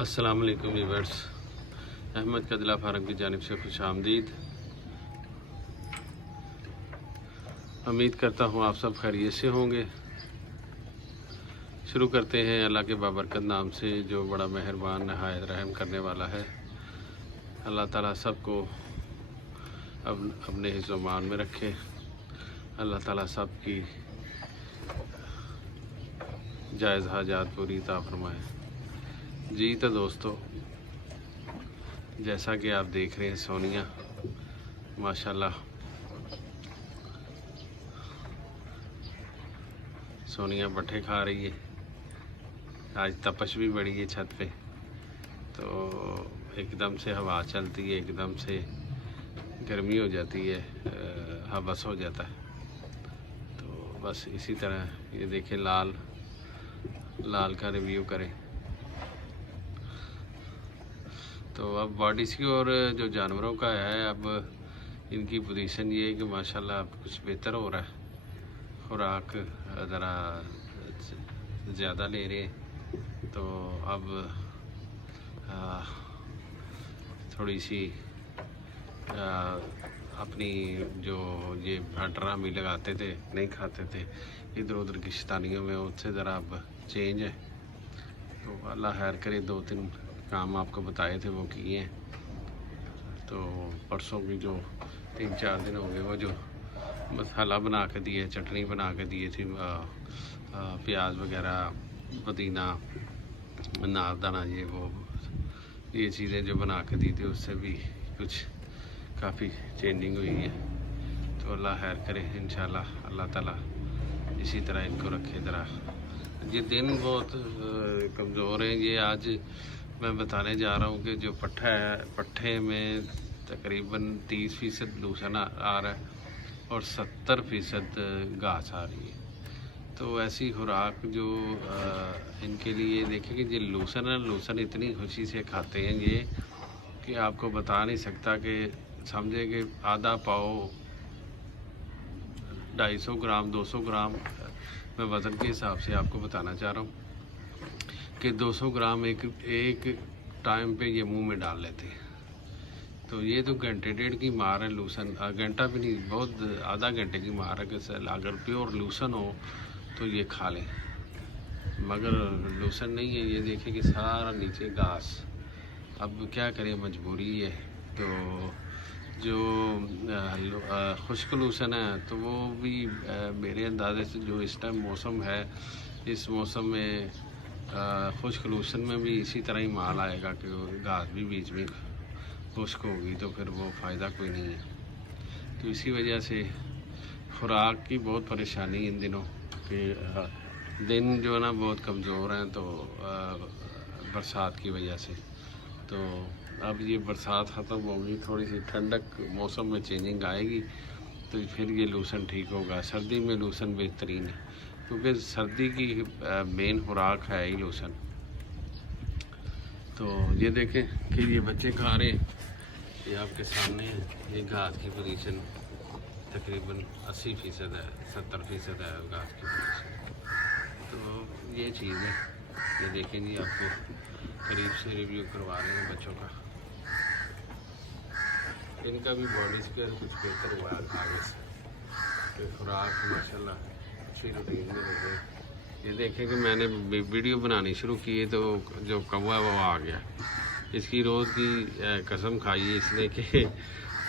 अस्सलाम वालेकुम viewers, Ahmad kadala farm की जानिब से खुश आमदीद। उम्मीद करता हूँ आप सब खैरियत से होंगे। शुरू करते हैं अल्लाह के बाबरकत नाम से, जो बड़ा मेहरबान नहायत रहम करने वाला है। अल्लाह ताला सबको अपने हिज़्ज़ो-मान में रखे। अल्लाह ताला सब की जायज़ हाजात पूरी अता फरमाए। जी तो दोस्तों, जैसा कि आप देख रहे हैं, सोनिया माशाल्लाह सोनिया पट्ठे खा रही है। आज तपश भी बड़ी है छत पे, तो एकदम से हवा चलती है, एकदम से गर्मी हो जाती है, हवस हो जाता है। तो बस इसी तरह ये देखें, लाल का रिव्यू करें। तो अब बॉडीज़ की और जो जानवरों का है, अब इनकी पोजीशन ये है कि माशाल्लाह अब कुछ बेहतर हो रहा है। खुराक ज़रा ज़्यादा ले रहे हैं, तो अब थोड़ी सी अपनी जो ये ड्राम भी लगाते थे, नहीं खाते थे इधर उधर की शैतानियों में, उससे ज़रा अब चेंज है। तो अल्लाह खैर करे, 2-3 काम आपको बताए थे वो किए हैं। तो परसों की जो 3-4 दिन हो गए, वो जो मसाला बना के दिए, चटनी बना के दिए थी, प्याज वगैरह, पुदीना, नारदाना, ये चीज़ें जो बना के दी थी, उससे भी कुछ काफ़ी चेंजिंग हुई है। तो अल्लाह खैर करे, इंशाल्लाह अल्लाह ताला इसी तरह इनको रखे। ज़रा ये दिन बहुत कमज़ोर हैं। ये आज मैं बताने जा रहा हूँ कि जो पट्ठा है, पट्ठे में तकरीबन 30% लूसन आ रहा है और 70% घास आ रही है। तो ऐसी खुराक जो इनके लिए देखें कि ये लूसन है, लूसन इतनी खुशी से खाते हैं ये कि आपको बता नहीं सकता। कि समझे कि आधा पाव 250 ग्राम 200 ग्राम, मैं वज़न के हिसाब से आपको बताना चाह रहा हूँ कि 200 ग्राम एक टाइम पे ये मुंह में डाल लेते हैं। तो ये तो घंटे डेढ़ की मार है लूसन, घंटा भी नहीं, बहुत आधा घंटे की मार है कि अगर प्योर लूसन हो तो ये खा लें, मगर लूसन नहीं है। ये देखें कि सारा नीचे घास। अब क्या करें, मजबूरी है। तो जो खुश्क लूसन है, तो वो भी मेरे अंदाजे से जो इस टाइम मौसम है, इस मौसम में खुश्क लूसन में भी इसी तरह ही माल आएगा कि घास भी बीच में खुश्क होगी, तो फिर वो फ़ायदा कोई नहीं है। तो इसी वजह से खुराक की बहुत परेशानी इन दिनों कि दिन जो है ना बहुत कमज़ोर हैं, तो बरसात की वजह से। तो अब ये बरसात ख़त्म होगी, थोड़ी सी ठंडक मौसम में चेंजिंग आएगी, तो फिर ये लूसन ठीक होगा। सर्दी में लूसन बेहतरीन है, क्योंकि सर्दी की मेन खुराक है ही लूसन। तो ये देखें कि ये बच्चे खा रहे हैं, ये आपके सामने है। ये घास की पोजीशन तकरीबन 80% है, 70% है घास की पोजीशन। तो ये चीज़ है, ये देखें जी, आपको करीब से रिव्यू करवा रहे हैं बच्चों का। इनका भी बॉडी स्केल कुछ बेहतर हुआ है आगे से, तो खुराक माशाल्लाह अच्छी रूटीन में हो गई। ये देखें कि मैंने वीडियो बनानी शुरू की है, तो जो कौवा है वो आ गया। इसकी रोज़ की कसम खाई है इसने कि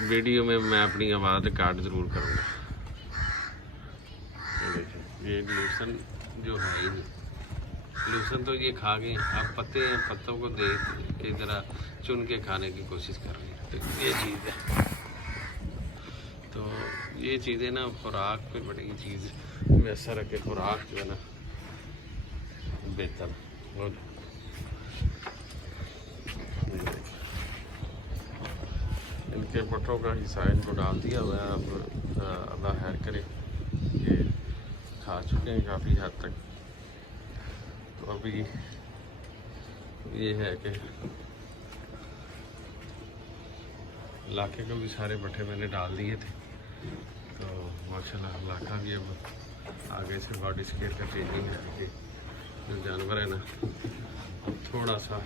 वीडियो में मैं अपनी आवाज़ रिकॉर्ड ज़रूर करूँगा। ये देखें, ये लूसन जो है ही नहीं, लूसन तो ये खा गए। अब पत्तों को देख के ज़रा चुन के खाने की कोशिश कर रही है। तो ये चीज़ है। तो ये चीज़ें ना, खुराक पे बड़ी चीज़ मैसर है कि खुराक जो है ना बेहतर हो। इनके पट्टों का हिस्सा इनको डाल दिया हुआ है। अब अल्लाह खैर करे, ये खा चुके हैं काफ़ी हद तक। तो अभी ये है कि लाखे को भी सारे पट्ठे मैंने डाल दिए थे। तो माशाल्लाह लाखा भी अब आगे से बॉडी स्केल का चेंजिंग है कि जो जानवर है ना, थोड़ा सा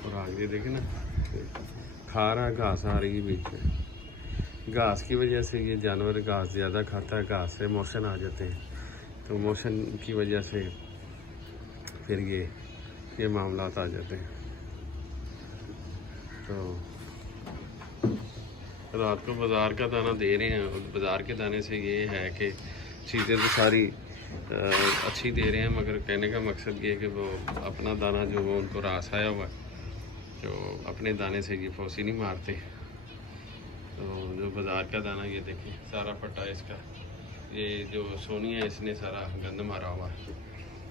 और आगे देखें ना, खा रहा है, घास आ रही है बीच में। घास की वजह से ये जानवर घास ज़्यादा खाता है, घास से मोशन आ जाते हैं, तो मोशन की वजह से फिर ये मामला आ जाते हैं। तो रात को बाज़ार का दाना दे रहे हैं, और बाज़ार के दाने से ये है कि चीज़ें तो सारी अच्छी दे रहे हैं, मगर कहने का मकसद ये है कि वो अपना दाना जो वो उनको रास आया हुआ है, जो अपने दाने से ये फौसी नहीं मारते। तो जो बाज़ार का दाना ये देखें सारा पट्टा इसका, ये जो सोनी है इसने सारा गंद मारा हुआ है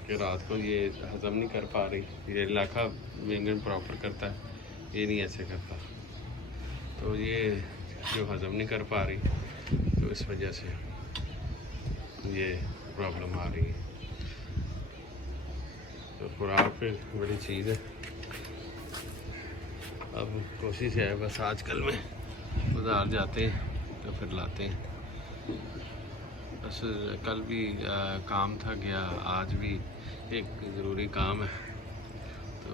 कि रात को ये हज़म नहीं कर पा रही। ये इलाका मेंटेन प्रॉपर करता है, ये नहीं ऐसे करता, तो ये जो हज़म नहीं कर पा रही, तो इस वजह से ये प्रॉब्लम आ रही है। तो खुराक पे बड़ी चीज़ है। अब कोशिश है बस आजकल में बाज़ार जाते हैं तो फिर लाते हैं। बस कल भी काम था गया, आज भी एक ज़रूरी काम है, तो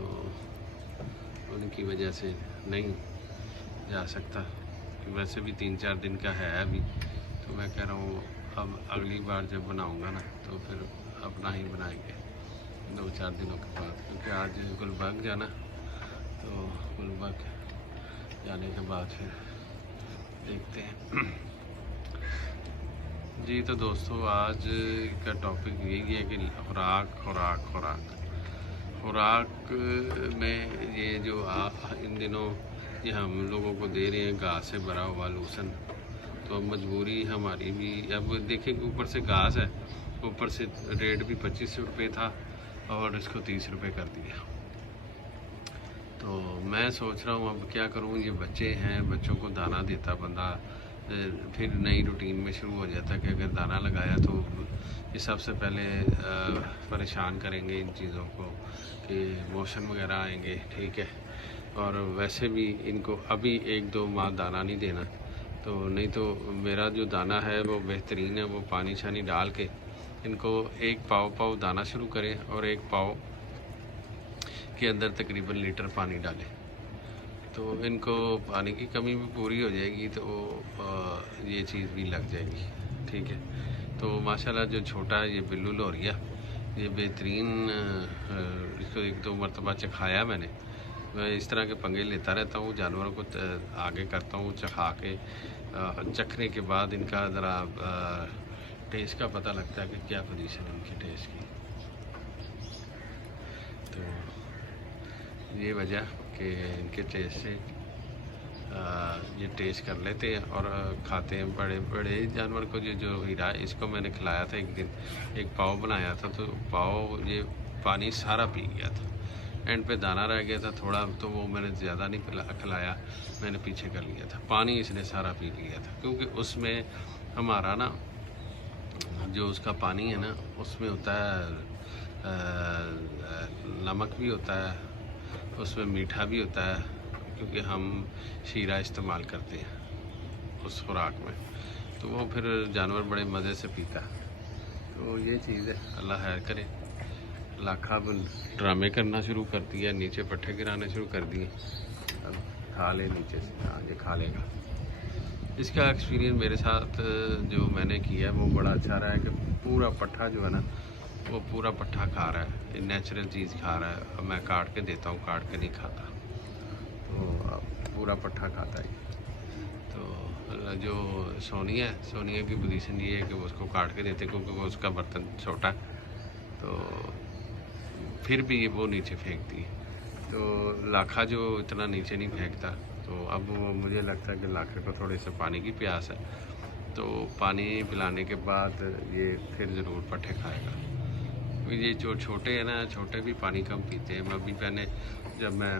उनकी वजह से नहीं जा सकता। वैसे भी 3-4 दिन का है अभी, तो मैं कह रहा हूँ अब अगली बार जब बनाऊँगा ना तो फिर अपना ही बनाएंगे 2-4 दिनों के बाद, क्योंकि आज गुलबर्ग जाना, तो गुलबर्ग जाने के बाद फिर देखते हैं। जी तो दोस्तों, आज का टॉपिक यही है कि खुराक में ये जो इन दिनों ये हम लोगों को दे रहे हैं घास से भरा हुआ लूसन, तो मजबूरी हमारी भी। अब देखें कि ऊपर से घास है, ऊपर से रेट भी 25 रुपये था और इसको 30 रुपये कर दिया। तो मैं सोच रहा हूँ अब क्या करूँ, ये बच्चे हैं, बच्चों को दाना देता बंदा फिर नई रूटीन में शुरू हो जाता कि अगर दाना लगाया तो ये सबसे पहले परेशान करेंगे इन चीज़ों को कि मोशन वगैरह आएंगे, ठीक है। और वैसे भी इनको अभी 1-2 माह दाना नहीं देना, तो नहीं तो मेरा जो दाना है वो बेहतरीन है, वो पानी शानी डाल के इनको 1 पाव दाना शुरू करें और 1 पाव के अंदर तकरीबन लीटर पानी डालें, तो इनको पानी की कमी भी पूरी हो जाएगी, तो ये चीज़ भी लग जाएगी, ठीक है। तो माशाल्लाह जो छोटा है ये बिल्लू लोरिया, ये बेहतरीन, इसको 1-2 मरतबा चखाया मैंने। मैं इस तरह के पंगे लेता रहता हूँ, जानवरों को आगे करता हूँ, चखा के चखने के बाद इनका ज़रा टेस्ट का पता लगता है कि क्या पोजीशन है इनकी टेस्ट की। तो ये वजह कि इनके टेस्ट से ये टेस्ट कर लेते हैं और खाते हैं। बड़े बड़े जानवर को जो हीरा है, इसको मैंने खिलाया था एक दिन, 1 पाव बनाया था, तो पाव ये पानी सारा पी गया था, एंड पे दाना रह गया था थोड़ा, तो वो मैंने ज़्यादा नहीं खिलाया, मैंने पीछे कर लिया था। पानी इसने सारा पी लिया था, क्योंकि उसमें हमारा ना जो उसका पानी है ना, उसमें होता है नमक भी होता है, उसमें मीठा भी होता है, क्योंकि हम शीरा इस्तेमाल करते हैं उस खुराक में, तो वो फिर जानवर बड़े मज़े से पीता है। तो ये चीज़ है, अल्लाह खैर करे। लाखा ड्रामे करना शुरू कर दिया, नीचे पट्ठे गिराने शुरू कर दिए, अब खा ले नीचे से, आगे खा लेगा। इसका एक्सपीरियंस मेरे साथ जो मैंने किया है वो बड़ा अच्छा रहा है कि पूरा पट्ठा जो है ना, वो पूरा पट्ठा खा रहा है, नेचुरल चीज़ खा रहा है। अब मैं काट के देता हूँ, काट के नहीं खाता, तो पूरा पट्ठा खाता है। तो जो सोनिया की पोजीशन ये है कि वो उसको काट के देते, क्योंकि वो उसका बर्तन छोटा है, तो फिर भी वो नीचे फेंकती है। तो लाखा जो इतना नीचे नहीं फेंकता, तो अब मुझे लगता है कि लाखे को थोड़े से पानी की प्यास है, तो पानी पिलाने के बाद ये फिर ज़रूर पट्ठे खाएगा। ये जो छोटे हैं ना, छोटे भी पानी कम पीते हैं। मैं अभी पहले जब मैं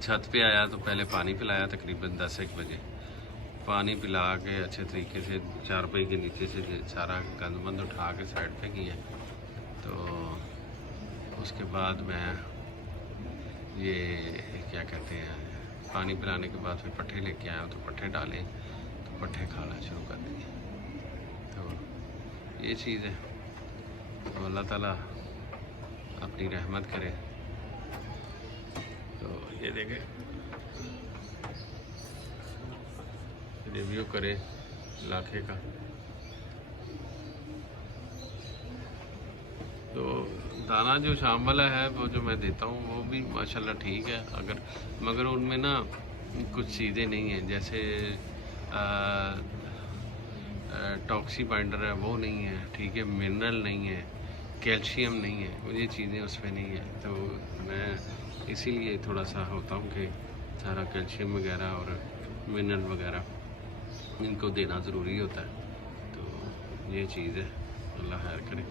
छत पे आया तो पहले पानी पिलाया तकरीबन 10-1 बजे, पानी पिला के अच्छे तरीके से 4 रुपये के नीचे से सारा गंदमंद उठा के साइड पे किया। तो उसके बाद मैं ये क्या कहते हैं, पानी पिलाने के बाद फिर पट्ठे लेके आया, तो पट्ठे डाले, तो पट्ठे खाना शुरू कर दिए। तो ये चीज़ है, तो अल्लाह ताला अपनी रहमत करे तो ये देखें, रिव्यू करें इलाके का। तो दाना जो शाम वाला है वो जो मैं देता हूँ वो भी माशाल्लाह ठीक है, मगर उनमें ना कुछ चीज़ें नहीं हैं, जैसे टॉक्सी बाइंडर है वो नहीं है, ठीक है, मिनरल नहीं है, कैल्शियम नहीं है, ये चीज़ें उसमें नहीं है। तो मैं इसीलिए थोड़ा सा होता हूँ कि सारा कैल्शियम वगैरह और मिनरल वगैरह इनको देना ज़रूरी होता है। तो ये चीज़ है, अल्लाह खैर करे।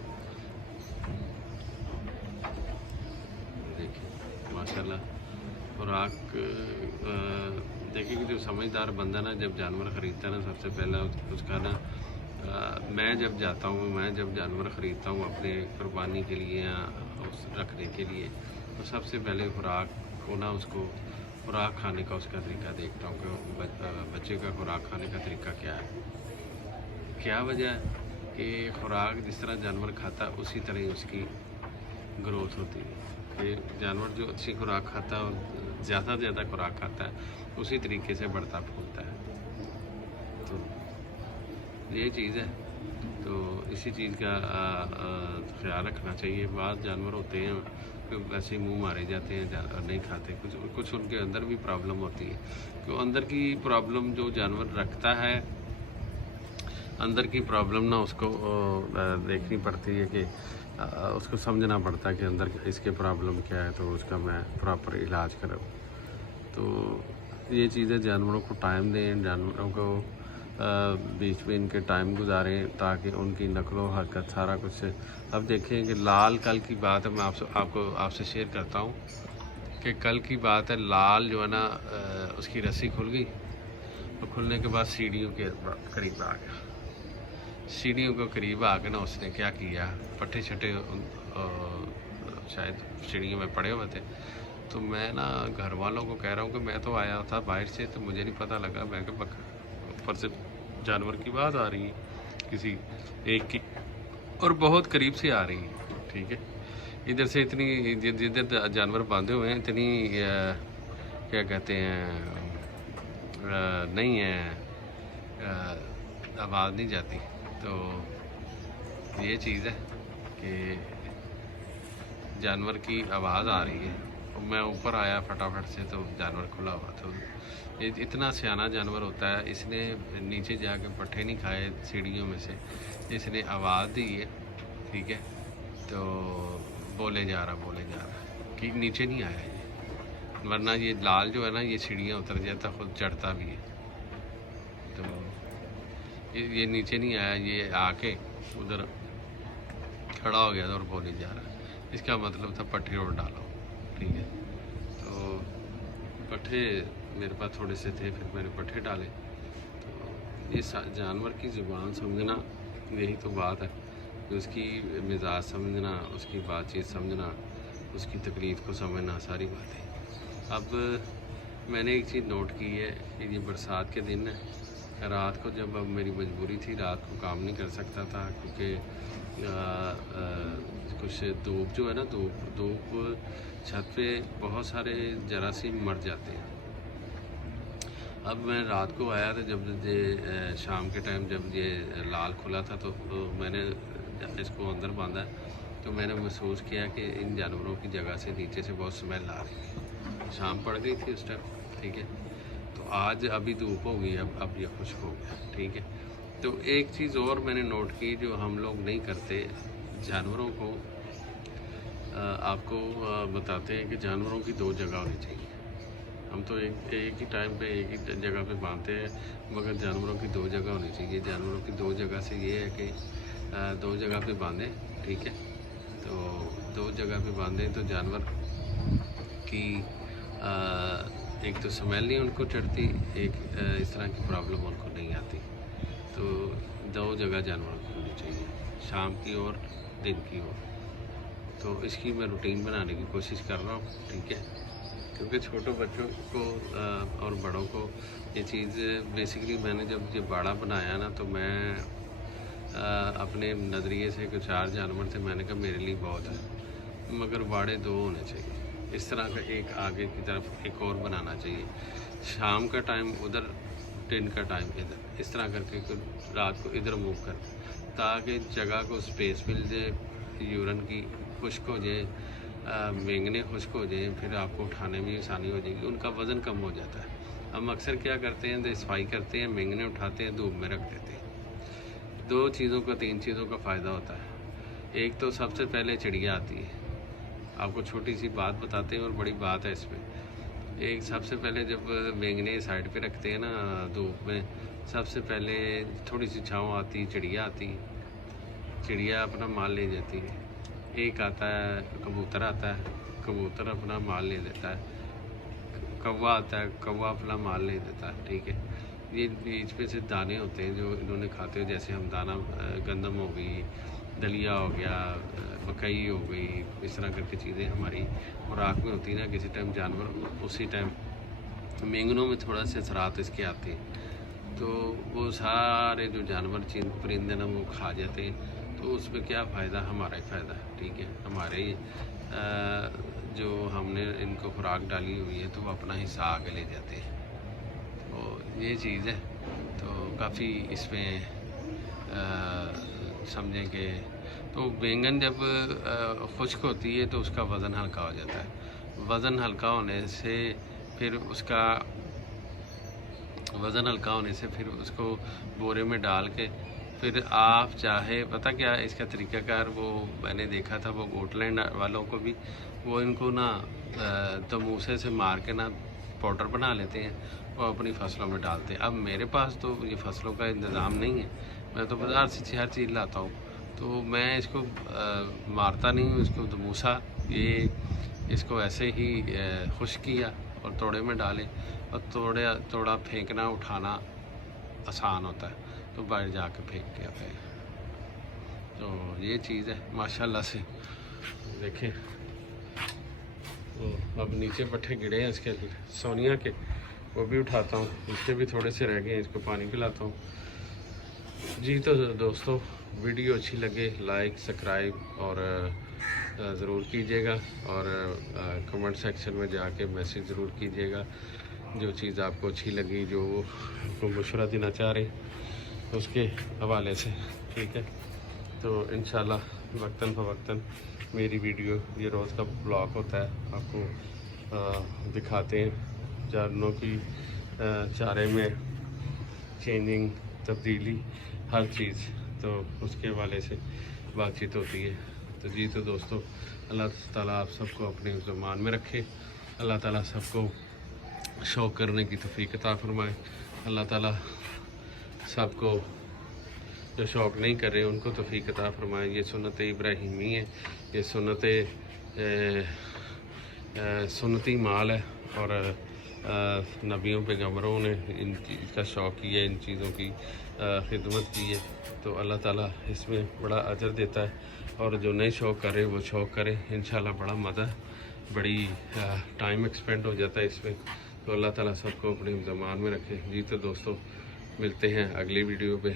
देखिए माशाल्लाह खुराक देखिए कि जो समझदार बंदा ना जब जानवर ख़रीदता है ना, सबसे पहला उसका ना मैं जब जाता हूँ, मैं जब जानवर ख़रीदता हूँ अपने कुर्बानी के लिए या उस रखने के लिए, तो सबसे पहले खुराक को ना उसको खुराक खाने का उसका तरीका देखता हूँ कि बच्चे का खुराक खाने का तरीका क्या है, क्या वजह है कि खुराक जिस तरह जानवर खाता है उसी तरह ही उसकी ग्रोथ होती है। कि जानवर जो अच्छी खुराक खाता है और ज़्यादा से ज़्यादा खुराक खाता है उसी तरीके से बढ़ता फूलता है। तो ये चीज़ है, तो इसी चीज़ का ख्याल रखना चाहिए। बाद जानवर होते हैं तो वैसे ही मुँह मारे जाते हैं, नहीं खाते, कुछ उनके अंदर भी प्रॉब्लम होती है। तो अंदर की प्रॉब्लम जो जानवर रखता है, अंदर की प्रॉब्लम ना उसको देखनी पड़ती है कि उसको समझना पड़ता है कि अंदर इसके प्रॉब्लम क्या है, तो उसका मैं प्रॉपर इलाज करूँ। तो ये चीज़ें जानवरों को टाइम दें, जानवरों को बीच में इनके टाइम गुजारें ताकि उनकी नकलो हरकत सारा कुछ। अब देखें कि लाल, कल की बात है, मैं आपसे शेयर करता हूँ कि कल की बात है, लाल जो है ना उसकी रस्सी खुल गई, तो खुलने के बाद सीढ़ियों के करीब आ गया। सीढ़ियों के करीब आके ना उसने क्या किया, पट्टे छट्टे शायद सीढ़ियों में पड़े हुए थे। तो मैं ना घर वालों को कह रहा हूँ कि मैं तो आया था बाहर से, तो मुझे नहीं पता लगा। मैं कि ऊपर से जानवर की बात आ रही है किसी एक की, और बहुत करीब से आ रही है, ठीक है। इधर से इतनी जिधर जानवर बांधे हुए हैं इतनी क्या कहते हैं नहीं है, आवाज़ नहीं जाती। तो ये चीज़ है कि जानवर की आवाज़ आ रही है, तो मैं ऊपर आया फटाफट से, तो जानवर खुला हुआ। तो ये इतना सियाना जानवर होता है, इसने नीचे जाके पट्टे नहीं खाए सीढ़ियों में से, इसने आवाज़ दी है, ठीक है। तो बोले जा रहा कि नीचे नहीं आया ये, वरना ये लाल जो है ना ये सीढ़ियाँ उतर जाता, खुद चढ़ता भी है। तो ये नीचे नहीं आया, ये आके उधर खड़ा हो गया था और बोले जा रहा है। इसका मतलब था पट्टे और डालो, ठीक है। तो पट्टे मेरे पास थोड़े से थे, फिर मैंने पट्टे डाले। तो ये जानवर की ज़ुबान समझना, यही तो बात है, उसकी मिजाज समझना, उसकी बातचीत समझना, उसकी तकलीफ़ को समझना, सारी बातें। अब मैंने एक चीज़ नोट की है कि ये बरसात के दिन है, रात को जब अब मेरी मजबूरी थी, रात को काम नहीं कर सकता था क्योंकि कुछ धूप जो है ना, धूप छत पे बहुत सारे जरासीम मर जाते हैं। अब मैं रात को आया था, जब ये शाम के टाइम जब ये लाल खुला था, तो मैंने इसको अंदर बांधा, तो मैंने महसूस किया कि इन जानवरों की जगह से नीचे से बहुत स्मेल आ रही है। शाम पड़ गई थी उस टाइम, ठीक है। तो आज अभी धूप हो गई, अब ये खुश्क हो गया, ठीक है। तो एक चीज़ और मैंने नोट की जो हम लोग नहीं करते, जानवरों को आपको बताते हैं कि जानवरों की दो जगह होनी चाहिए। हम तो एक ही टाइम पे एक ही जगह पे बांधते हैं, मगर जानवरों की दो जगह होनी चाहिए। जानवरों की दो जगह से ये है कि दो जगह पे बांधें, ठीक है। तो दो जगह पे बांधें तो जानवर की एक तो स्मेल नहीं उनको चढ़ती, एक इस तरह की प्रॉब्लम उनको नहीं आती। तो दो जगह जानवरों को होनी चाहिए, शाम की और दिन की ओर। तो इसकी मैं रूटीन बनाने की कोशिश कर रहा हूँ, ठीक है। क्योंकि छोटे बच्चों को और बड़ों को ये चीज़ बेसिकली, मैंने जब ये बाड़ा बनाया ना, तो मैं अपने नज़रिए से कुछ 4 जानवर थे, मैंने कहा मेरे लिए बहुत है, मगर बाड़े 2 होने चाहिए, इस तरह का एक आगे की तरफ एक और बनाना चाहिए, शाम का टाइम उधर, दिन का टाइम इधर, इस तरह करके रात को इधर मूव कर, ताकि जगह को स्पेस मिल जाए, यूरन की खुश्क हो जाए, मेंगने खुश्क हो जाए, फिर आपको उठाने में आसानी हो जाएगी, उनका वज़न कम हो जाता है। हम अक्सर क्या करते हैं, सफाई करते हैं, मेंगने उठाते हैं, धूप में रख देते हैं। दो चीज़ों का, तीन चीज़ों का फ़ायदा होता है। एक तो सबसे पहले चिड़िया आती है, आपको छोटी सी बात बताते हैं और बड़ी बात है इसमें। एक सबसे पहले जब मेंगने साइड पे रखते हैं ना धूप में, सबसे पहले थोड़ी सी छाँव आती, चिड़िया आती, चिड़िया अपना माल ले जाती है। एक आता है कबूतर, आता है कबूतर अपना माल ले लेता है, कौवा आता है, कौवा अपना माल ले देता है, ठीक है। ये बीच पे से दाने होते हैं जो इन्होंने खाते हैं, जैसे हम दाना गंदम हो गई, दलिया हो गया, मकई हो गई, इस तरह करके चीज़ें हमारी खुराक में होती है ना। किसी टाइम जानवर, उसी टाइम मेंगनों में थोड़ा से असरात इसके आते हैं, तो वो सारे जो जानवर चीन परिंदे ना वो खा जाते हैं। तो उसमें क्या फ़ायदा, हमारा ही फ़ायदा है, ठीक है। हमारे जो हमने इनको खुराक डाली हुई है तो वो अपना हिस्सा आगे ले जाते हैं। तो ये चीज़ है, तो काफ़ी इसमें समझें कि तो बैंगन जब खुश्क होती है तो उसका वज़न हल्का हो जाता है। वज़न हल्का होने से फिर उसका वज़न हल्का होने से फिर उसको बोरे में डाल के फिर आप चाहे, पता क्या है इसका तरीक़ाकार, वो मैंने देखा था, वो गोटलैंड वालों को भी, वो इनको ना तमूसे से मार के ना पाउडर बना लेते हैं, वो अपनी फसलों में डालते हैं। अब मेरे पास तो ये फसलों का इंतज़ाम नहीं है, मैं तो बाज़ार से हर चीज़ लाता हूँ, तो मैं इसको मारता नहीं हूँ, इसको तमूसा, ये इसको ऐसे ही खुश्क किया और तोड़े में डाले, और थोड़ा फेंकना उठाना आसान होता है, तो बाहर जाके फेंक के आते हैं। तो ये चीज़ है माशाल्लाह से। देखें, तो अब नीचे पट्ठे गिरे हैं इसके सोनिया के, वो भी उठाता हूँ, इसके भी थोड़े से रह गए हैं, इसको पानी पिलाता हूँ जी। तो दोस्तों, वीडियो अच्छी लगे लाइक सब्सक्राइब और ज़रूर कीजिएगा, और कमेंट सेक्शन में जाके मैसेज ज़रूर कीजिएगा जो चीज़ आपको अच्छी लगी, जो आपको मशवरा देना चाह रहे हैं उसके हवाले से, ठीक है। तो इंशाल्लाह वक्तन फ़वक्तन मेरी वीडियो, ये रोज़ का ब्लॉग होता है, आपको दिखाते हैं जानवरों की चारे में चेंजिंग, तब्दीली, हर चीज़, तो उसके हवाले से बातचीत होती है। तो जी, तो दोस्तों, अल्लाह ताला आप सबको अपने ज़मान में रखे, अल्लाह ताला सबको शौक़ करने की तौफ़ीक अता फ़रमाए, अल्लाह ताला सबको जो शौक़ नहीं कर रहे उनको तौफ़ीक अता फ़रमाए। ये सुन्नत इब्राहीमी है, ये सुन्नती माल है, और नबियों पैगम्बरों ने इन चीज़ का शौक़ किया, इन चीज़ों की खिदमत की है, तो अल्लाह ताला इसमें बड़ा अजर देता है। और जो नहीं शौक़ करे वो शौक़ करे, इंशाल्लाह बड़ा मज़ा, बड़ी टाइम एक्सपेंड हो जाता है इसमें। तो अल्लाह ताला सबको अपने ज़मान में रखे जी। तो दोस्तों, मिलते हैं अगली वीडियो पे।